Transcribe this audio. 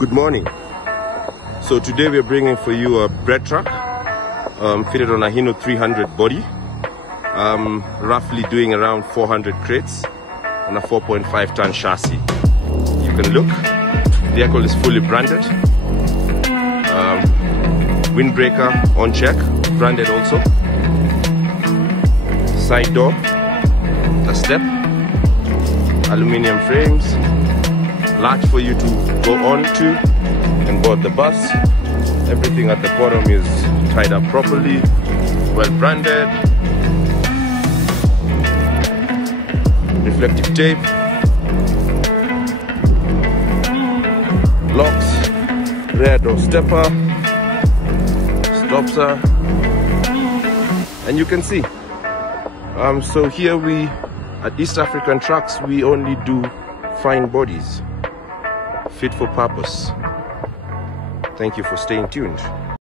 Good morning. So today we're bringing for you a bread truck fitted on a Hino 300 body, roughly doing around 400 crates on a 4.5 ton chassis. You can look, the vehicle is fully branded, windbreaker on check, branded also, side door, a step, aluminium frames, latch for you to go on to and board the bus. Everything at the bottom is tied up properly, well branded, reflective tape, locks, rear door stepper, stops her, and you can see. So here we at East African Trucks, we only do fine bodies, fit for purpose. Thank you for staying tuned.